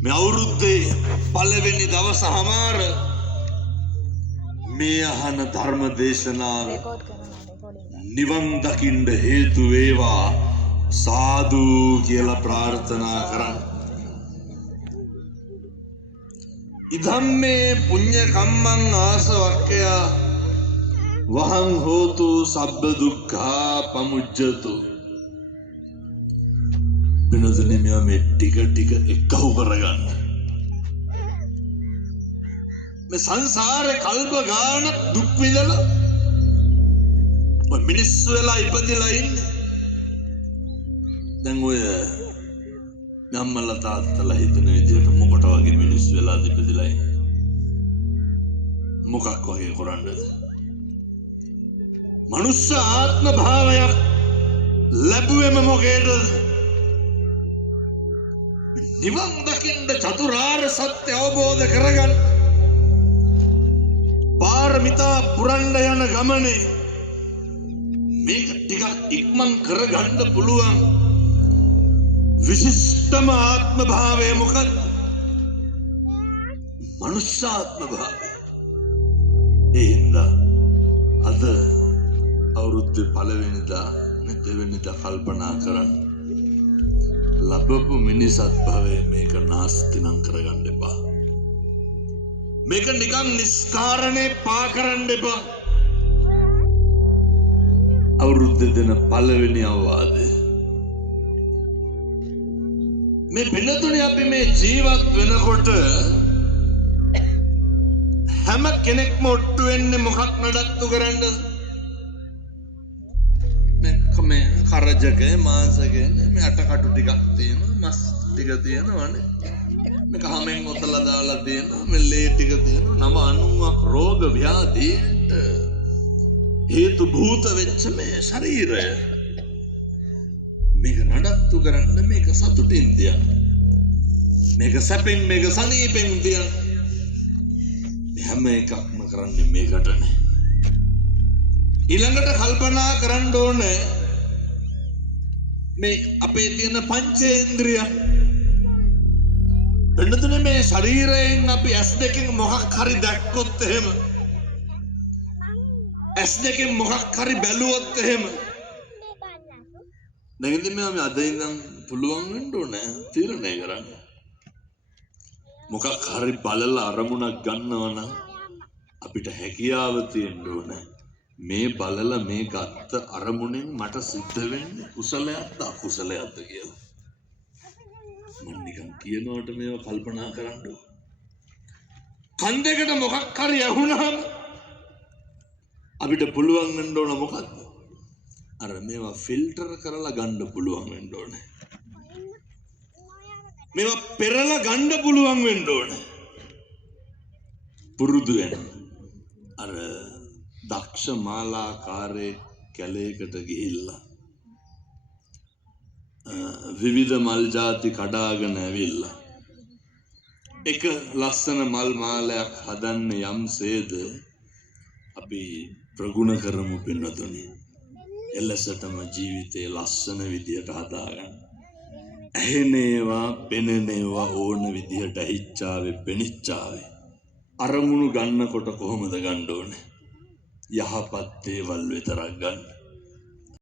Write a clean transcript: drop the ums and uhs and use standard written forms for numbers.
මේ අවුරුද්දේ පළවෙනි දවස හමාර මේ අහන ධර්ම දේශනාව නිවන් දකින්න හේතු වේවා සාදු කියලා ප්‍රාර්ථනා කරන්න. ඉදම්මේ පුඤ්ඤ කම්මං ආසවක්ඛය වහං හෝතු සබ්බ දුක්ඛා පමුච්ඡතු. වෙනදනේ මේ ටික ටික එකහු කරගන්න. මේ සංසාරේ කල්ප ගාන දුක් විඳලා ඔය මිනිස්සු වෙලා ඉපදිලා ඉන්නේ. දැන් ඔය අම්මලා තාත්තලා හිතන විදිහට මොකට වගේ මිනිස්සු වෙලා ඉපදිලා ඉන්නේ. මොකක් වගේ කරන්නද? මනුෂ්‍ය ආත්ම භාවයක් ලැබුවෙම මොකේද? නිවන් දකින්න චතුරාර්ය සත්‍ය අවබෝධ කරගන්න. පාරමිතා පුරන්න යන ගමනේ මේක ටිකක් ඉක්මන් කරගන්න පුළුවන් විශිෂ්ටම ආත්ම භාවය මොකක්ද? මනුෂ්‍ය ආත්ම භාවය. ඒ හින්දා අද අවුරුද්දේ පළවෙනිදා දෙවෙනිදා කල්පනා කරන්න. ලැබපු මිනිසත් භවයේ මේක නාස්ති නම් කරගන්න එපා. මේක නිකන් නිස්කාරණේ පා කරන්න එපා. අවුරුද්දේ දෙන පළවෙනි අවවාදය. මේ පින්නතුනේ අපි මේ ජීවත් වෙනකොට හැම කෙනෙක්ම ඔට්ටු වෙන්නේ මොකක් නඩත්තු කරන්නද? මේ කරජකේ මාංශකේ මේ අටකටු ටිකක් තියෙනවා, මස් ටික තියෙනවානේ. මේක හැමෙන් ඔතලා දාලා තියෙනවා, මේ ලේ ටික තියෙනවා. 90ක් රෝග ව්‍යාධීන්ට හේතු භූත වෙච්ච මේ ශරීරය මේක නඩත්තු කරන්න, මේක සතුටින් තියන්න, මේක සැපෙන්, මේක සනීපෙන් තියන්න. හැම එකක්ම කරන්නේ මේකටනේ. ඊළඟට කල්පනා කරන්න ඕනේ මේ අපේ තියෙන පංචේන්ද්‍රිය. වෙනතුනේ මේ ශරීරයෙන් අපි ඇස් දෙකෙන් මොකක් හරි දැක්කොත් එහෙම, ඇස් දෙකෙන් මොකක් හරි බැලුවොත් එහෙම, දැන් ඉතින් මේ අද ඉඳන් පුළුවන් වෙන්න ඕනේ තීරණය කරන්න. මොකක් හරි බලලා අරමුණක් ගන්නවා නම් අපිට හැකියාව තියෙන්න ඕනේ මේ බලලා මේ ගත්ත අරමුණෙන් මට සිද්ධ වෙන්නේ කුසලයක්ද අකුසලයක්ද කියලා. මම නිකන් කියනකොට මේව කල්පනා කරන්න ඕන. කන් දෙකට මොකක් හරි ඇහුනහම අපිට පුළුවන් වෙන්න ඕන මොකද්ද? අර මේවා ෆිල්ටර් කරලා ගන්න පුළුවන් වෙන්න ඕනේ. මේවා පෙරලා ගන්න පුළුවන් වෙන්න ඕනේ. පුරුදු වෙන අර දක්ෂ මාලාකාරයේ කැලේකට ගිහිල්ලා විවිධ මල් ಜಾති කඩාගෙන ඇවිල්ලා එක ලස්සන මල් මාලයක් හදන්න යම්සේද අපි ප්‍රගුණ කරමු පින්නතුනි. එලෙසටම ජීවිතේ ලස්සන විදියට හදාගන්න. ඇහෙනේවා පෙනෙනේවා ඕන විදියට ඇහිච්චාවේ පෙනිච්චාවේ අරමුණු ගන්නකොට කොහොමද ගන්න ඕනේ? යහපත් දේවල් විතරක් ගන්න.